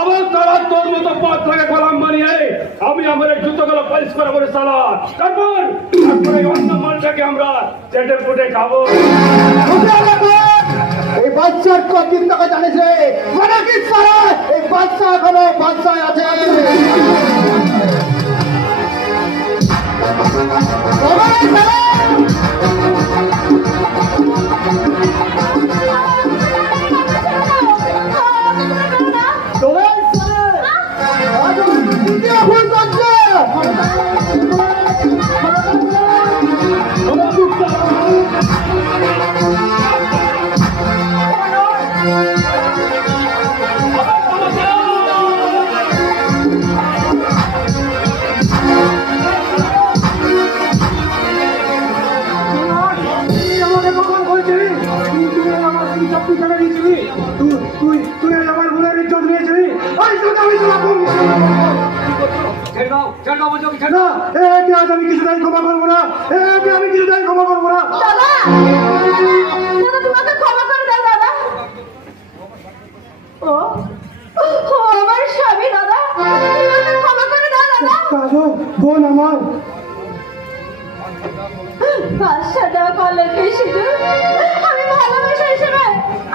আবার তারা তোর মতো পথ থেকে গোলাম বানিয়ে আমি আমার জুতোগুলো পালিশ করে করে সালা তারপর এই অন্য মালটাকে আমরা চেটে ফুটে খাবো। এই বাচ্চার কদিন টাকা জানিস রে মানে কি সারা এই বাচ্চা এখনো বাচ্চায় আছে। আমি কিছুটাই ক্ষমা করবো না, আমি কিছুটাই ক্ষমা করবো না। তোমাকে ক্ষমা করে দাও দাদা। ও আমার স্বামী দাদা, ক্ষমা করে দাও দাদা। বোন আমার বাদশাটা কলেজে শুধু আমি ভালোবাসা হিসেবে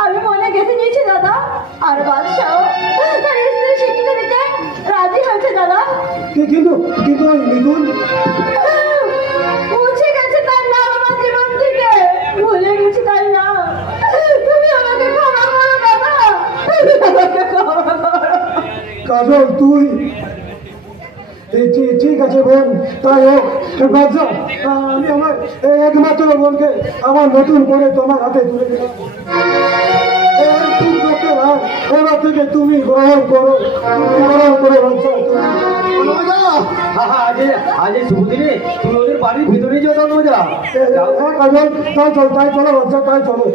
আমি মনে গেঁথে নিয়েছি দাদা। আর বাদশাও তার স্ত্রী শিক্ষিত দিতে রাজি হয়েছে দাদা। কিন্তু কিন্তু ওই মিথুন মুছে গেছে তার নাম আমার জীবন থেকে, ভুলে গেছি তার নাম। তুমি আমাকে ক্ষমা করো দাদা, আমাকে ক্ষমা করো। কাজল তুই ঠিক আছে বোন, তাই হোক। বাচ্চা আমি আমার একমাত্র বোনকে আমার নতুন করে তোমার হাতে তুলে দিলাম। এবার থেকে তুমি গ্রহণ করো, বাচ্চা। আজ এই শুভ দিনে তুমি ওদের বাড়ির ভিতরে যাও। তাই চলো বাচ্চা, তাই চলো।